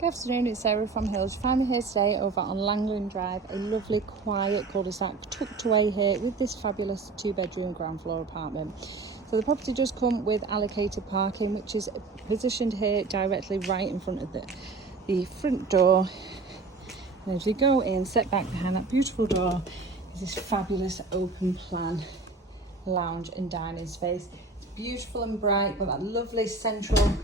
Good afternoon, it's Sarah from Hills. You find me here today over on Langland Drive, a lovely quiet cul-de-sac tucked away here with this fabulous 2-bedroom ground floor apartment. So the property does come with allocated parking, which is positioned here directly right in front of the front door. And as you go in, set back behind that beautiful door is this fabulous open plan lounge and dining space. It's beautiful and bright, got that lovely central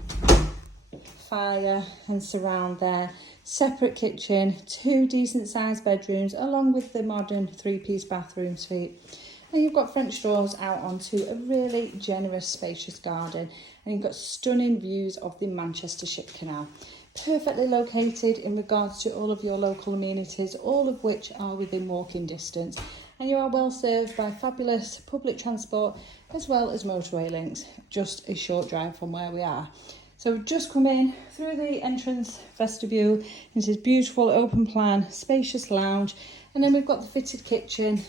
fire and surround there, separate kitchen, 2 decent sized bedrooms along with the modern 3-piece bathroom suite, and you've got French doors out onto a really generous spacious garden, and you've got stunning views of the Manchester Ship Canal, perfectly located in regards to all of your local amenities, all of which are within walking distance, and you are well served by fabulous public transport as well as motorway links, just a short drive from where we are. So we've just come in through the entrance vestibule into this beautiful open plan, spacious lounge, and then we've got the fitted kitchen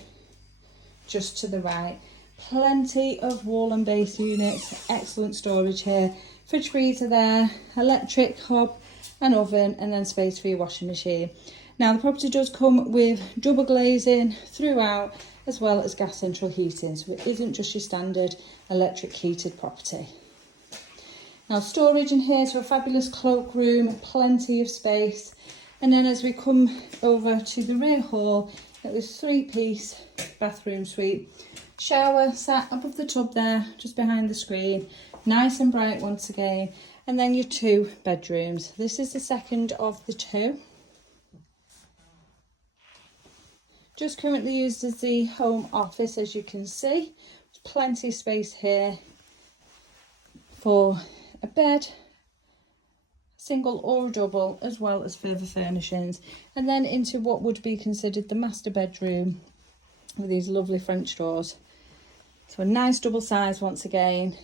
just to the right. Plenty of wall and base units, excellent storage here, fridge freezer there, electric hob and oven, and then space for your washing machine. Now the property does come with double glazing throughout as well as gas central heating, so it isn't just your standard electric heated property. Now storage in here, so a fabulous cloakroom, plenty of space. And then as we come over to the rear hall, it was 3-piece bathroom suite. Shower sat above the tub there, just behind the screen. Nice and bright once again. And then your 2 bedrooms. This is the second of the 2. Just currently used as the home office, as you can see. There's plenty of space here for a bed, single or a double, as well as further furnishings, and then into what would be considered the master bedroom with these lovely French doors. So a nice double size once again,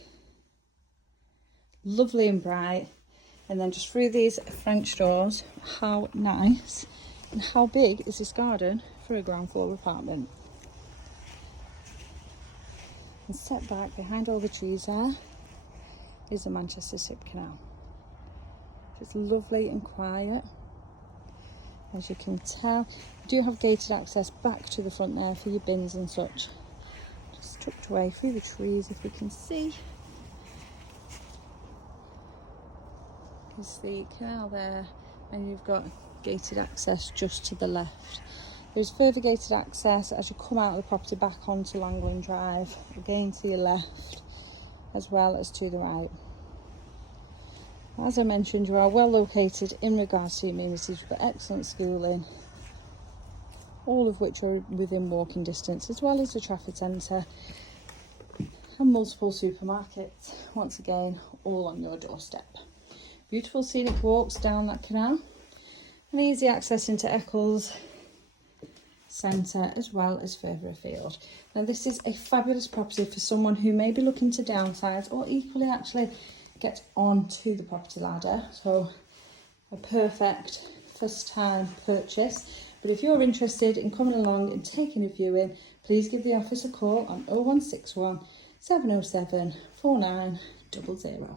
lovely and bright, and then just through these French doors, how nice and how big is this garden for a ground floor apartment. And set back behind all the trees there is the Manchester Ship Canal. It's lovely and quiet. As you can tell, you do have gated access back to the front there for your bins and such. Just tucked away through the trees, if you can see. You can see the canal there, and you've got gated access just to the left. There's further gated access as you come out of the property back onto Langland Drive, again to your left, as well as to the right. As I mentioned, you are well located in regards to amenities. You've got excellent schooling, all of which are within walking distance, as well as the Trafford Centre and multiple supermarkets, once again all on your doorstep. Beautiful scenic walks down that canal and easy access into Eccles Centre as well as further afield. Now this is a fabulous property for someone who may be looking to downsize or equally actually get onto the property ladder, so a perfect first time purchase. But if you're interested in coming along and taking a viewing, please give the office a call on 0161 707 4900.